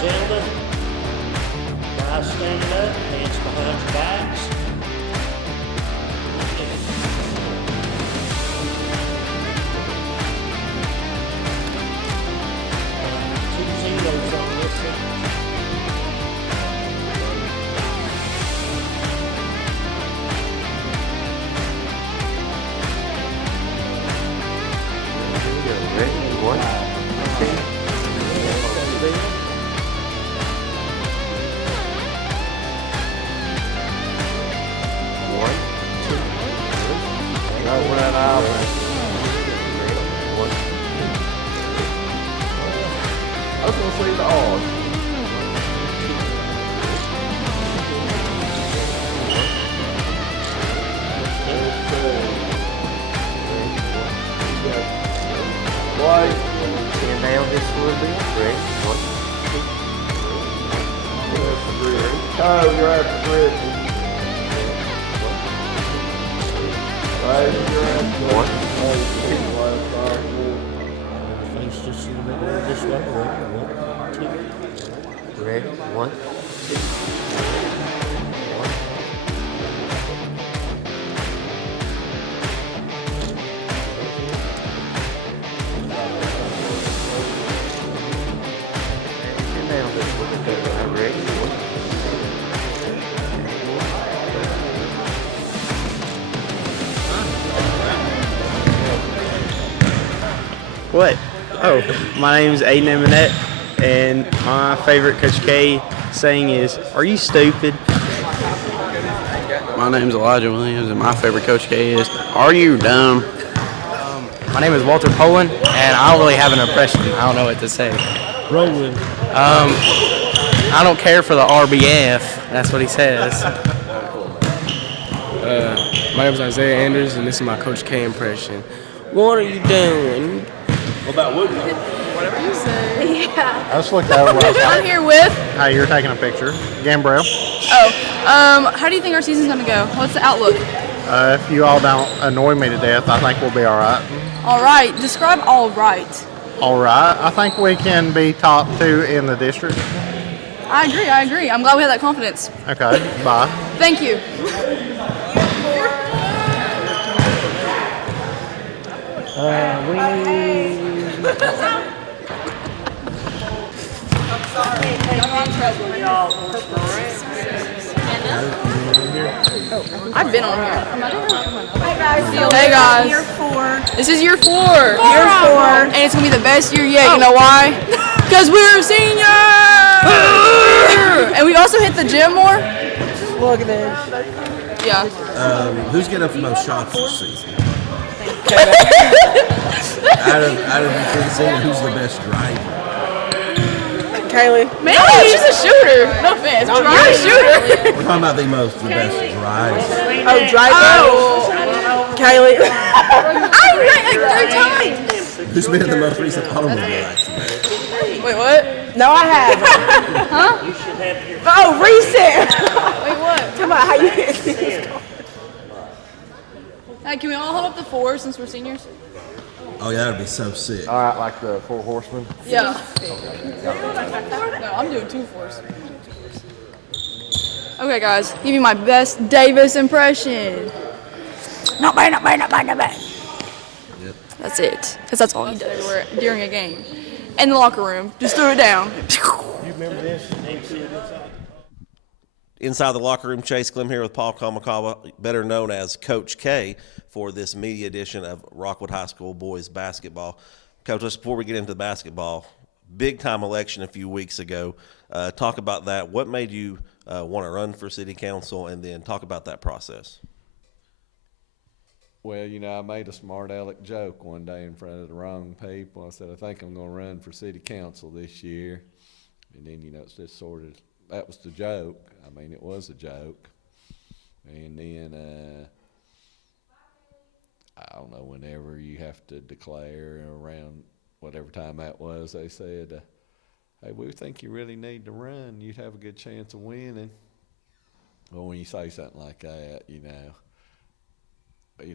gentlemen. Guys standing up, hands behind your backs. Two zeros on this one. One, two. No, we're not out. I was gonna say the odds. Why? Stand down just a little bit. Ready? One, two. Oh, you're at the bridge. Right, you're at the One, Face just a little bit this way. Ready? 1, 2. ready? One, two. Stand down just a little bit. Ready? One. What? Oh, my name is Aiden Eminette, and my favorite Coach K saying is, "Are you stupid?" My name is Elijah Williams, and my favorite Coach K is, "Are you dumb?" My name is Walter Poland, and I don't really have an impression. I don't know what to say. Roll with it. I don't care for the RBF. That's what he says. My name is Isaiah Anders, and this is my Coach K impression. What are you doing? Whatever you say. Yeah. I just looked at it last I'm here with. Hey, you're taking a picture. Gambrell. How do you think our season's gonna go? What's the outlook? If you all don't annoy me to death, I think we'll be all right. All right. Describe all right. All right. I think we can be top 2 in the district. I agree. I'm glad we have that confidence. Okay, bye. Thank you. I've been on here. Hey guys. Year 4. This is year 4. Year 4. And it's gonna be the best year yet. You know why? Because we're seniors. And we also hit the gym more. Look at this. Yeah. Who's getting up the most shots this season? out of you three seniors, who's the best driver? Kaylee. Man, she's a shooter. No offense. You're a shooter. We're talking about the best driver. Oh, driver. Kaylee. I ran like 3 times. Who's been in the most recent automobile accident? Wait, what? No, I haven't. Huh? Oh, reset. Wait, what? Talk about how you hit this. Hey, can we all hold up the 4 since we're seniors? Oh yeah, that'd be so sick. All right, like the 4 horsemen. Yeah. No, I'm doing 2 4s. Okay, guys, give me my best Davis impression. Not bad. Yep. That's it, because that's all he does during a game. In the locker room, just threw it down. You remember this? Inside the locker room, Chase Clem here with Paul Kamakawa, better known as Coach K, for this media edition of Rockwood High School boys basketball. Coach, just before we get into basketball, big-time election a few weeks ago. Talk about that. What made you want to run for city council, and then talk about that process? Well, I made a smart aleck joke one day in front of the wrong people. I said, I think I'm going to run for city council this year. And then, it's just sort of, that was the joke. I mean, it was a joke. And then, I don't know, whenever you have to declare around whatever time that was, they said, hey, we think you really need to run. You'd have a good chance of winning. Well, when you say something like that,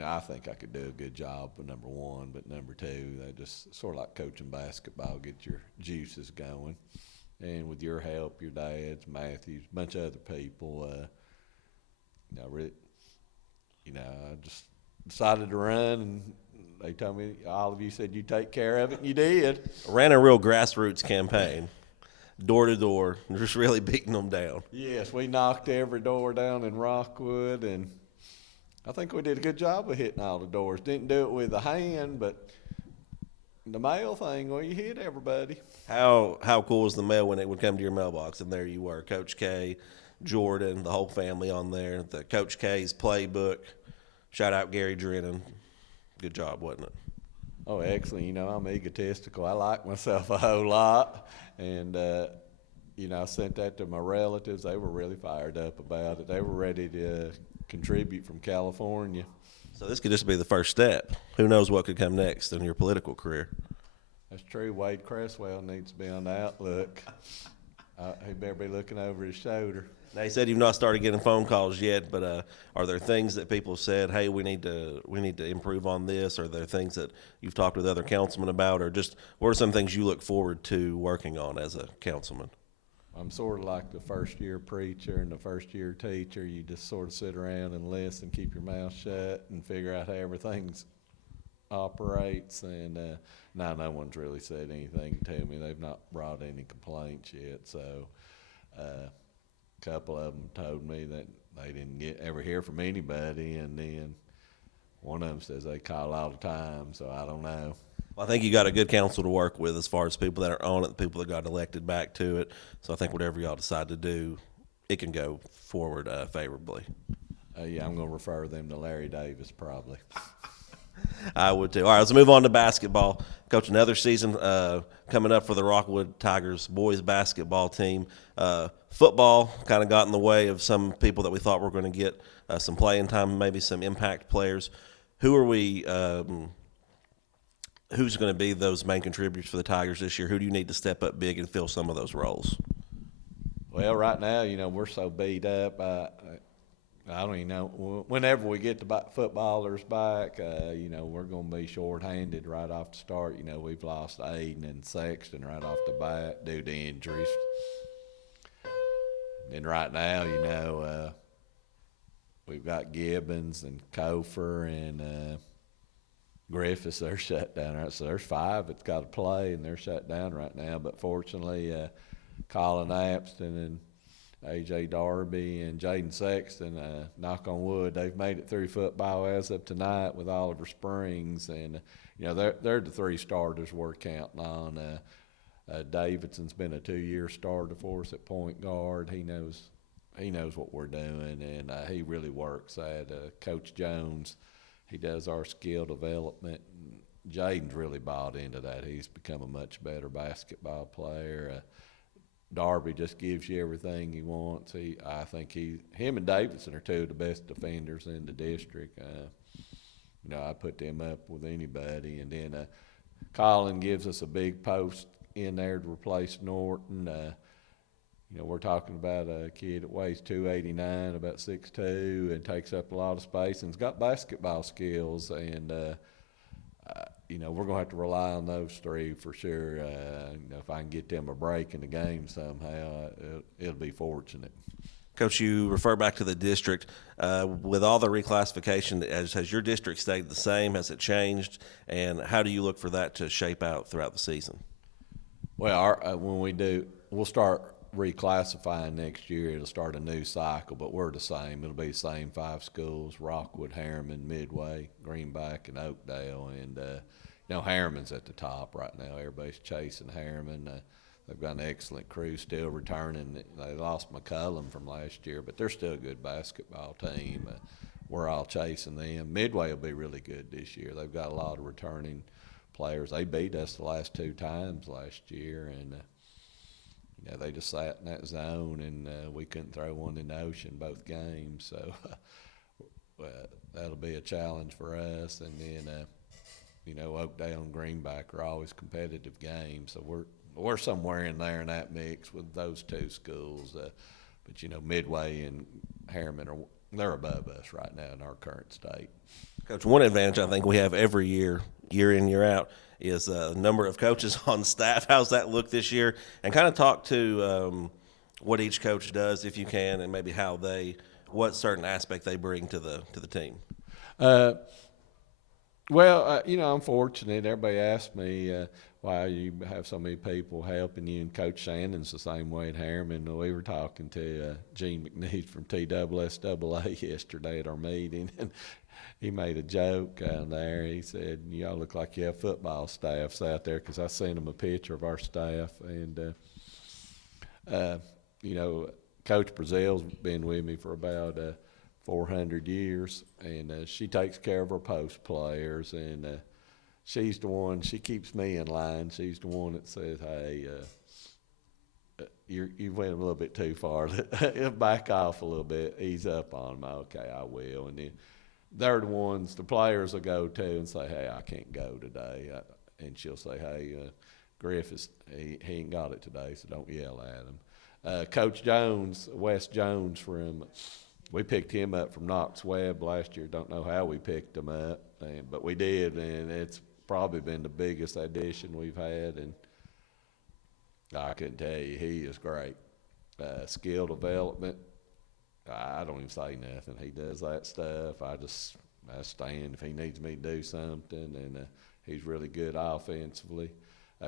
I think I could do a good job with number one, but number two, that just sort of like coaching basketball, get your juices going. and with your help, your dad's, Matthew's, a bunch of other people, I just decided to run, and they told me, all of you said you take care of it, and you did. Ran a real grassroots campaign, door to door, just really beating them down. Yes, we knocked every door down in Rockwood, and I think we did a good job of hitting all the doors. Didn't do it with a hand, but the mail thing, well, you hit everybody. How cool was the mail when it would come to your mailbox, and there you were, Coach K, Jordan, the whole family on there, the Coach K's playbook. Shout out Gary Drennan. Good job, wasn't it? Oh, excellent. I'm egotistical. I like myself a whole lot. And, I sent that to my relatives. They were really fired up about it. They were ready to contribute from California. So this could just be the first step. Who knows what could come next in your political career? That's true. Wade Cresswell needs to be on the outlook. He better be looking over his shoulder. Now, he said you've not started getting phone calls yet, but are there things that people said, hey, we need to improve on this? Are there things that you've talked with other councilmen about, or just what are some things you look forward to working on as a councilman? I'm sort of like the first-year preacher and the first-year teacher. You just sort of sit around and listen, keep your mouth shut, and figure out how everything operates. And no one's really said anything to me. They've not brought any complaints yet, so couple of them told me that they didn't ever hear from anybody, and then one of them says they call all the time, so I don't know. Well, I think you got a good council to work with as far as people that are on it, the people that got elected back to it. So I think whatever y'all decide to do, it can go forward favorably. Yeah, I'm going to refer them to Larry Davis probably. I would too. All right, let's move on to basketball. Coach, another season coming up for the Rockwood Tigers boys basketball team. Football kind of got in the way of some people that we thought were going to get some playing time, maybe some impact players. Who are we? Who's going to be those main contributors for the Tigers this year? Who do you need to step up big and fill some of those roles? Well, right now, we're so beat up. I don't even know. Whenever we get the footballers back, we're going to be short-handed right off the start. We've lost Aiden and Sexton right off the bat due to injuries. And right now, we've got Gibbons and Kofer and Griffiths. They're shut down right. So there's 5 that's got to play, and they're shut down right now. But fortunately, Colin Apston and A.J. Darby and Jaden Sexton, knock on wood, they've made it through football as of tonight with Oliver Springs. And, they're the 3 starters we're counting on. Davidson's been a 2-year starter for us at point guard. He knows what we're doing, and he really works at Coach Jones. He does our skill development. Jaden's really bought into that. He's become a much better basketball player. Darby just gives you everything he wants. I think him and Davidson are 2 of the best defenders in the district. I put them up with anybody. And then Colin gives us a big post in there to replace Norton. We're talking about a kid that weighs 289, about 6'2", and takes up a lot of space and's got basketball skills. And we're going to have to rely on those 3 for sure. If I can get them a break in the game somehow, it'll be fortunate. Coach, you refer back to the district. With all the reclassification, has your district stayed the same? Has it changed? And how do you look for that to shape out throughout the season? Well, when we do, we'll start reclassifying next year. It'll start a new cycle, but we're the same. It'll be the same 5 schools: Rockwood, Harriman, Midway, Greenback, and Oakdale. And Harriman's at the top right now. Everybody's chasing Harriman. They've got an excellent crew still returning. They lost McCullum from last year, but they're still a good basketball team. We're all chasing them. Midway will be really good this year. They've got a lot of returning players. They beat us the last 2 times last year, and they just sat in that zone, and we couldn't throw one in the ocean both games. So that'll be a challenge for us. And then Oakdale and Greenback are always competitive games, so we're somewhere in there in that mix with those 2 schools. But Midway and Harriman they're above us right now in our current state. Coach, one advantage I think we have every year year in, year out, is a number of coaches on staff. How's that look this year? And kind of talk to what each coach does, if you can, and maybe what certain aspect they bring to the team. Well, I'm fortunate. Everybody asks me why you have so many people helping you, and Coach Shannon's the same way at Harriman. We were talking to Gene McNeese from TSSAA yesterday at our meeting, and he made a joke down there. He said, y'all look like you have football staffs out there, because I sent him a picture of our staff. And, Coach Brazil's been with me for about 400 years, and she takes care of her post players, and she's the one, she keeps me in line. She's the one that says, hey, you went a little bit too far. Back off a little bit, ease up on them. Okay, I will. And then they're the ones the players will go to and say, hey, I can't go today. And she'll say, hey, Griffiths, he ain't got it today, so don't yell at him. Coach Jones, Wes Jones, we picked him up from Knox Webb last year. Don't know how we picked him up, but we did, and it's probably been the biggest addition we've had. And I can tell you, he is great. Skill development, I don't even say nothing. He does that stuff. I stand if he needs me to do something, and he's really good offensively.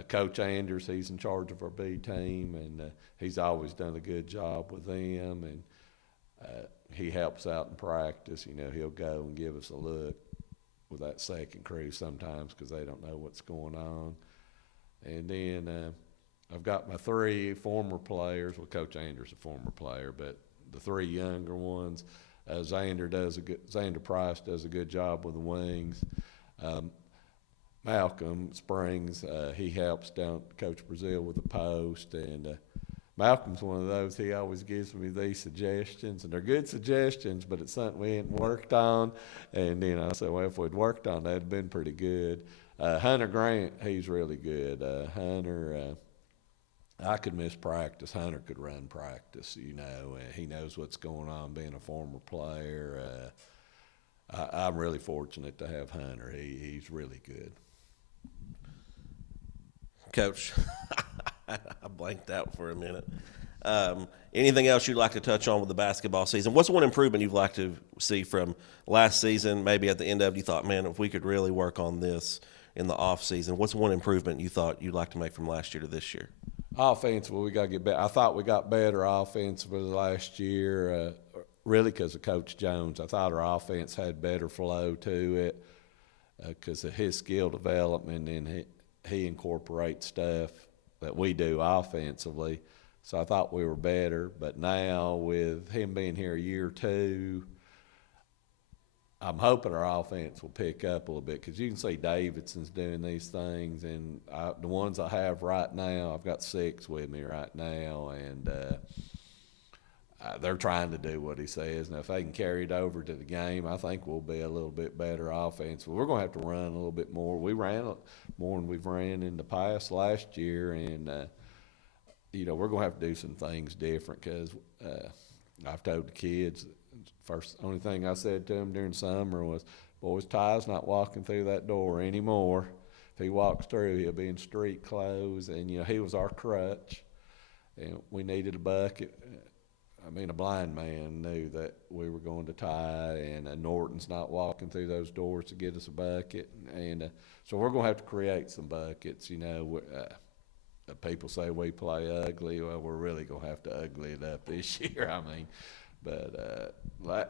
Coach Anders, he's in charge of our B team, and he's always done a good job with them, and he helps out in practice. He'll go and give us a look with that second crew sometimes, because they don't know what's going on. And then I've got my 3 former players. Well, Coach Anders is a former player, but the 3 younger ones. Xander Price does a good job with the wings. Malcolm Springs, he helps down Coach Brazil with the post, and Malcolm's one of those, he always gives me these suggestions, and they're good suggestions, but it's something we ain't worked on. And then I said, well, if we'd worked on that, it'd been pretty good. Hunter Grant, he's really good. Hunter, I could miss practice. Hunter could run practice, he knows what's going on being a former player. I'm really fortunate to have Hunter. He's really good. Coach, I blanked out for a minute. Anything else you'd like to touch on with the basketball season? What's one improvement you'd like to see from last season? Maybe at the end of it, you thought, man, if we could really work on this in the off season. What's one improvement you thought you'd like to make from last year to this year? Offensively, we got to get better. I thought we got better offensively last year, really because of Coach Jones. I thought our offense had better flow to it because of his skill development, and he incorporates stuff that we do offensively. So I thought we were better. But now with him being here a year or two, I'm hoping our offense will pick up a little bit, because you can see Davidson's doing these things, and the ones I have right now, I've got 6 with me right now, and they're trying to do what he says. Now, if they can carry it over to the game, I think we'll be a little bit better offense. But we're going to have to run a little bit more. We ran more than we've ran in the past last year, and we're going to have to do some things different, because I've told the kids, only thing I said to them during summer was, boys, Ty's not walking through that door anymore. If he walks through, he'll be in street clothes, and he was our crutch, and we needed a bucket. A blind man knew that we were going to Ty, and Norton's not walking through those doors to get us a bucket, and so we're going to have to create some buckets. People say we play ugly. Well, we're really going to have to ugly it up this year. But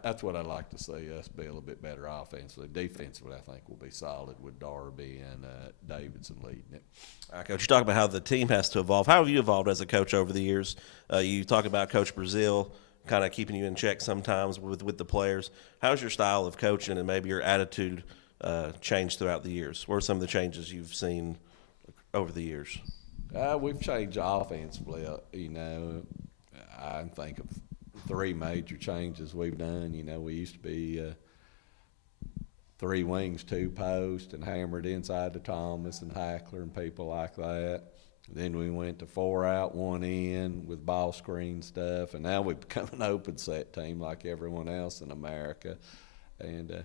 that's what I'd like to see us be a little bit better offensively. Defensively, I think we'll be solid with Darby and Davidson leading it. All right, Coach, you talk about how the team has to evolve. How have you evolved as a coach over the years? You talk about Coach Brazil kind of keeping you in check sometimes with the players. How's your style of coaching and maybe your attitude changed throughout the years? What are some of the changes you've seen over the years? We've changed offensively. I think of 3 major changes we've done. We used to be 3 wings, 2 posts, and hammered inside to Thomas and Hackler and people like that. Then we went to 4 out, 1 in with ball screen stuff, and now we've become an open set team like everyone else in America. And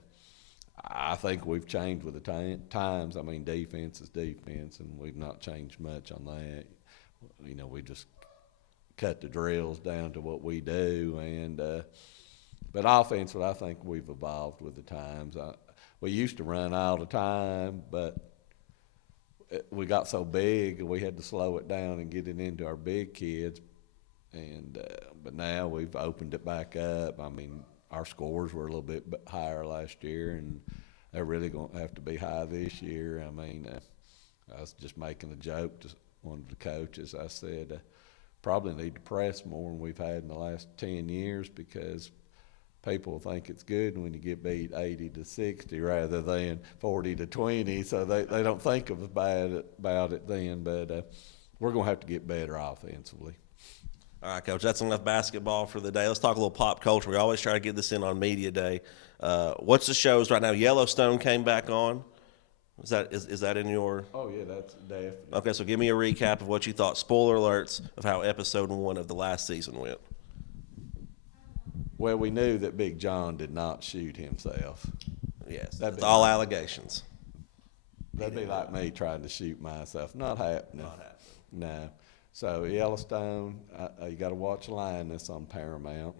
I think we've changed with the times. I mean, defense is defense, and we've not changed much on that. You know, we just cut the drills down to what we do, and but offensively, I think we've evolved with the times. We used to run all the time, but we got so big, we had to slow it down and get it into our big kids. And but now we've opened it back up. I mean, our scores were a little bit higher last year, and they're really going to have to be high this year. I mean, I was just making a joke to one of the coaches. I said, probably need to press more than we've had in the last 10 years, because people think it's good when you get beat 80-60 rather than 40-20, so they don't think about it then. But we're going to have to get better offensively. All right, Coach, that's enough basketball for the day. Let's talk a little pop culture. We always try to get this in on Media Day. What's the shows right now? Yellowstone came back on. Is that in your? Oh, yeah, that's definitely. Okay, so give me a recap of what you thought. Spoiler alerts of how episode 1 of the last season went. Well, we knew that Big John did not shoot himself. Yes, that's all allegations. That'd be like me trying to shoot myself. Not happening. Not happening. No. So Yellowstone, you got to watch Lioness on Paramount.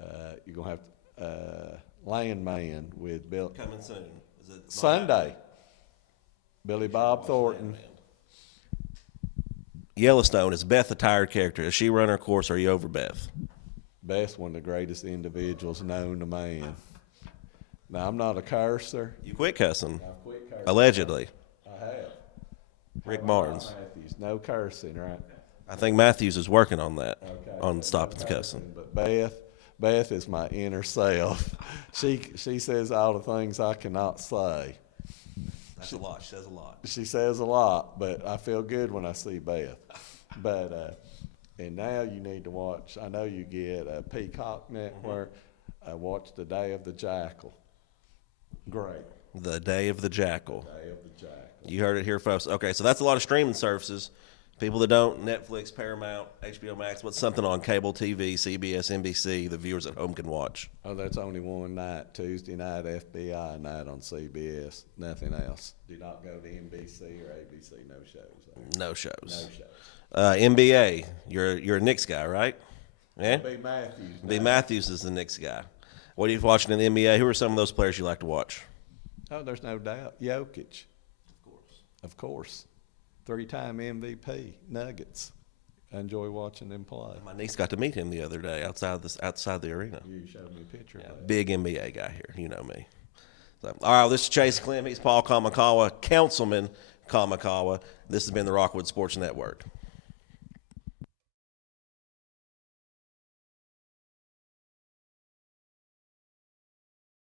Mm-hmm. You're gonna have Landman with Bill. Coming soon. Is it Sunday? Billy Bob Thornton. Yellowstone, is Beth a tired character? Does she run her course, or are you over Beth? Beth's one of the greatest individuals known to man. Now, I'm not a curser. You quit cussing. I've quit cursing. Allegedly. I have. Rick Barnes. Matthews, no cursing, right? I think Matthews is working on that, Okay. on stopping cussing. But Beth is my inner self. She says all the things I cannot say. That's a lot. She says a lot. She says a lot, but I feel good when I see Beth. But and now you need to watch. I know you get a Peacock Network. Watch The Day of the Jackal. Great. The Day of the Jackal. Day of the Jackal. You heard it here, folks. Okay, so that's a lot of streaming services. People that don't, Netflix, Paramount, HBO Max, what's something on cable TV, CBS, NBC, the viewers at home can watch? Oh, that's only one night, Tuesday night, FBI night on CBS. Nothing else. Do not go to NBC or ABC. No shows. No shows. No shows. NBA, you're a Knicks guy, right? Yeah? B. Matthews. B. Matthews is the Knicks guy. What are you watching in the NBA? Who are some of those players you like to watch? Oh, there's no doubt. Jokic. Of course. 3-time MVP. Nuggets. I enjoy watching them play. My niece got to meet him the other day outside the arena. You showed me a picture of that. Big NBA guy here. You know me. So, all right, this is Chase Clem. He's Paul Kamakawa, Councilman Kamakawa. This has been the Rockwood Sports Network.